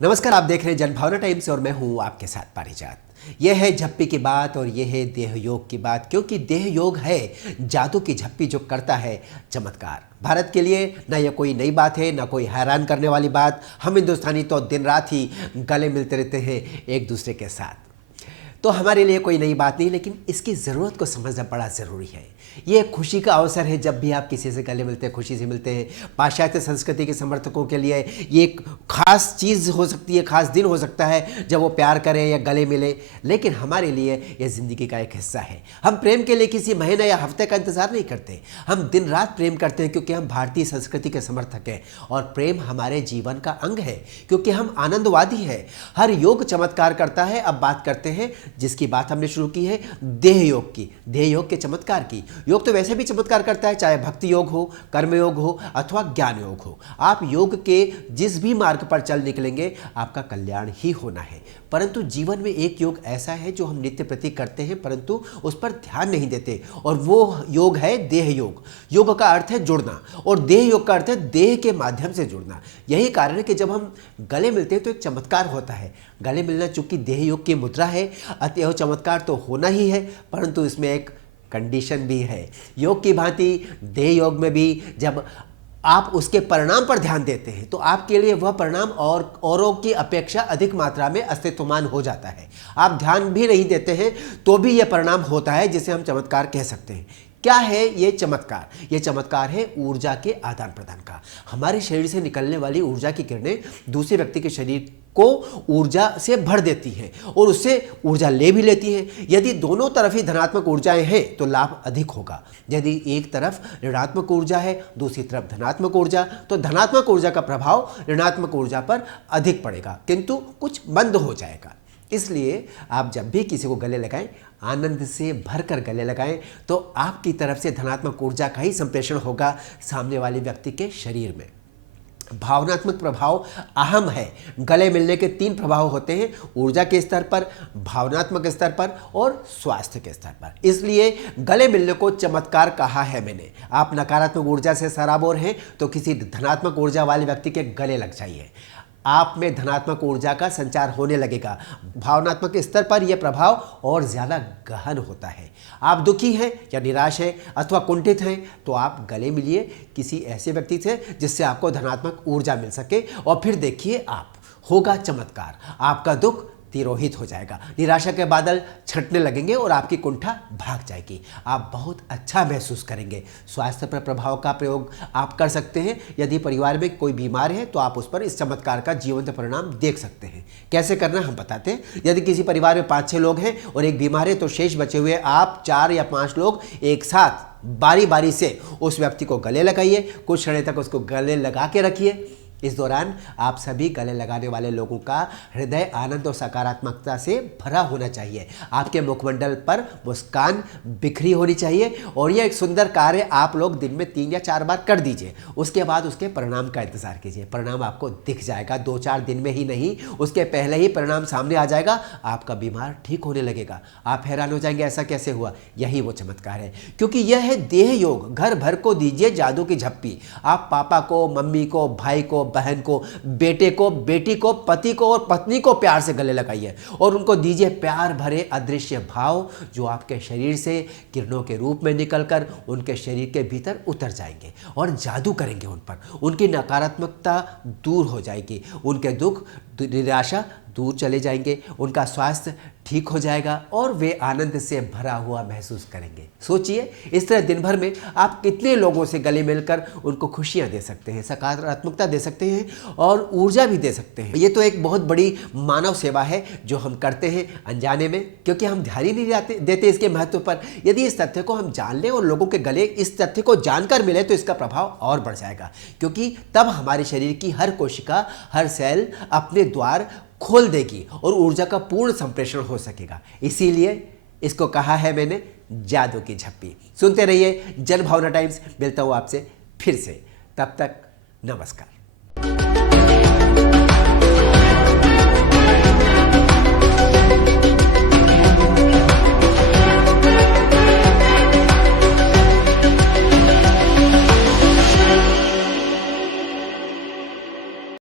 नमस्कार, आप देख रहे हैं जनभावना टाइम्स और मैं हूं आपके साथ पारिजात। यह है झप्पी की बात और यह है देह योग की बात, क्योंकि देह योग है जादू की झप्पी जो करता है चमत्कार। भारत के लिए ना यह कोई नई बात है, ना कोई हैरान करने वाली बात। हम हिंदुस्तानी तो दिन रात ही गले मिलते रहते हैं एक दूसरे के साथ, तो हमारे लिए कोई नई बात नहीं, लेकिन इसकी ज़रूरत को समझना बड़ा ज़रूरी है। ये खुशी का अवसर है, जब भी आप किसी से गले मिलते हैं खुशी से मिलते हैं। पाश्चात्य संस्कृति के समर्थकों के लिए ये एक खास चीज़ हो सकती है, खास दिन हो सकता है जब वो प्यार करें या गले मिलें, लेकिन हमारे लिए ये ज़िंदगी का एक हिस्सा है। हम प्रेम के लिए किसी महीने या हफ्ते का इंतज़ार नहीं करते, हम दिन रात प्रेम करते हैं, क्योंकि हम भारतीय संस्कृति के समर्थक हैं और प्रेम हमारे जीवन का अंग है, क्योंकि हम आनंदवादी हैं। हर योग चमत्कार करता है। अब बात करते हैं जिसकी बात हमने शुरू की है, देह योग की, देह योग के चमत्कार की। योग तो वैसे भी चमत्कार करता है, चाहे भक्ति योग हो, कर्म योग हो अथवा ज्ञान योग हो। आप योग के जिस भी मार्ग पर चल निकलेंगे आपका कल्याण ही होना है। परंतु जीवन में एक योग ऐसा है जो हम नित्य प्रति करते हैं, परंतु उस पर ध्यान नहीं देते, और वो योग है देह योग। योग का अर्थ है जुड़ना और देह योग का अर्थ है देह के माध्यम से जुड़ना। यही कारण है कि जब हम गले मिलते हैं तो एक चमत्कार होता है। गले मिलना चूंकि देह योग की मुद्रा है, अतएव चमत्कार तो होना ही है, परंतु इसमें एक कंडीशन भी है। योग की भांति देह योग में भी जब आप उसके परिणाम पर ध्यान देते हैं तो आपके लिए वह परिणाम और औरों की अपेक्षा अधिक मात्रा में अस्तित्वमान हो जाता है। आप ध्यान भी नहीं देते हैं तो भी यह परिणाम होता है, जिसे हम चमत्कार कह सकते हैं। क्या है ये चमत्कार? ये चमत्कार है ऊर्जा के आदान प्रदान का। हमारे शरीर से निकलने वाली ऊर्जा की किरणें दूसरे व्यक्ति के शरीर को ऊर्जा से भर देती हैं और उससे ऊर्जा ले भी लेती हैं। यदि दोनों तरफ ही धनात्मक ऊर्जाएं हैं तो लाभ अधिक होगा। यदि एक तरफ ऋणात्मक ऊर्जा है, दूसरी तरफ धनात्मक ऊर्जा, तो धनात्मक ऊर्जा का प्रभाव ऋणात्मक ऊर्जा पर अधिक पड़ेगा, किंतु कुछ मंद हो जाएगा। इसलिए आप जब भी किसी को गले लगाएं, आनंद से भरकर गले लगाएं, तो आपकी तरफ से धनात्मक ऊर्जा का ही संप्रेषण होगा सामने वाले व्यक्ति के शरीर में। भावनात्मक प्रभाव अहम है। गले मिलने के 3 प्रभाव होते हैं, ऊर्जा के स्तर पर, भावनात्मक स्तर पर और स्वास्थ्य के स्तर पर। इसलिए गले मिलने को चमत्कार कहा है मैंने। आप नकारात्मक ऊर्जा से सराबोर हैं तो किसी धनात्मक ऊर्जा वाले व्यक्ति के गले लग जाइए, आप में धनात्मक ऊर्जा का संचार होने लगेगा। भावनात्मक स्तर पर यह प्रभाव और ज़्यादा गहन होता है। आप दुखी हैं या निराश हैं अथवा कुंठित हैं तो आप गले मिलिए किसी ऐसे व्यक्ति से जिससे आपको धनात्मक ऊर्जा मिल सके, और फिर देखिए आप होगा चमत्कार। आपका दुख तिरोहित हो जाएगा, निराशा के बादल छंटने लगेंगे और आपकी कुंठा भाग जाएगी। आप बहुत अच्छा महसूस करेंगे। स्वास्थ्य पर प्रभाव का प्रयोग आप कर सकते हैं। यदि परिवार में कोई बीमार है तो आप उस पर इस चमत्कार का जीवंत परिणाम देख सकते हैं। कैसे करना हम बताते हैं। यदि किसी परिवार में 5-6 लोग हैं और एक बीमार है तो शेष बचे हुए आप 4 या 5 लोग एक साथ बारी बारी से उस व्यक्ति को गले लगाइए। कुछ समय तक उसको गले लगा के रखिए। इस दौरान आप सभी गले लगाने वाले लोगों का हृदय आनंद और सकारात्मकता से भरा होना चाहिए। आपके मुखमंडल पर मुस्कान बिखरी होनी चाहिए, और यह एक सुंदर कार्य आप लोग दिन में 3 या 4 बार कर दीजिए। उसके बाद उसके परिणाम का इंतजार कीजिए। परिणाम आपको दिख जाएगा, 2-4 दिन में ही नहीं, उसके पहले ही परिणाम सामने आ जाएगा। आपका बीमार ठीक होने लगेगा। आप हैरान हो जाएंगे ऐसा कैसे हुआ। यही वो चमत्कार है, क्योंकि यह है देह योग। घर भर को दीजिए जादू की झप्पी। आप पापा को, मम्मी को, भाई को, बहन को, बेटे को, बेटी को, पति को और पत्नी को प्यार से गले लगाइए और उनको दीजिए प्यार भरे अदृश्य भाव, जो आपके शरीर से किरणों के रूप में निकलकर उनके शरीर के भीतर उतर जाएंगे और जादू करेंगे उन पर। उनकी नकारात्मकता दूर हो जाएगी, उनके दुख, निराशा दूर चले जाएंगे, उनका स्वास्थ्य ठीक हो जाएगा और वे आनंद से भरा हुआ महसूस करेंगे। सोचिए, इस तरह दिन भर में आप कितने लोगों से गले मिलकर उनको खुशियां दे सकते हैं, सकारात्मकता दे सकते हैं और ऊर्जा भी दे सकते हैं। ये तो एक बहुत बड़ी मानव सेवा है जो हम करते हैं अनजाने में, क्योंकि हम ध्यान ही नहीं देते इसके महत्व पर। यदि इस तथ्य को हम जान लें और लोगों के गले इस तथ्य को जानकर मिले तो इसका प्रभाव और बढ़ जाएगा, क्योंकि तब हमारे शरीर की हर कोशिका, हर सेल अपने द्वार खोल देगी और ऊर्जा का पूर्ण संप्रेषण हो सकेगा। इसीलिए इसको कहा है मैंने जादू की झप्पी। सुनते रहिए जनभावना टाइम्स। मिलता हूं आपसे फिर से, तब तक नमस्कार।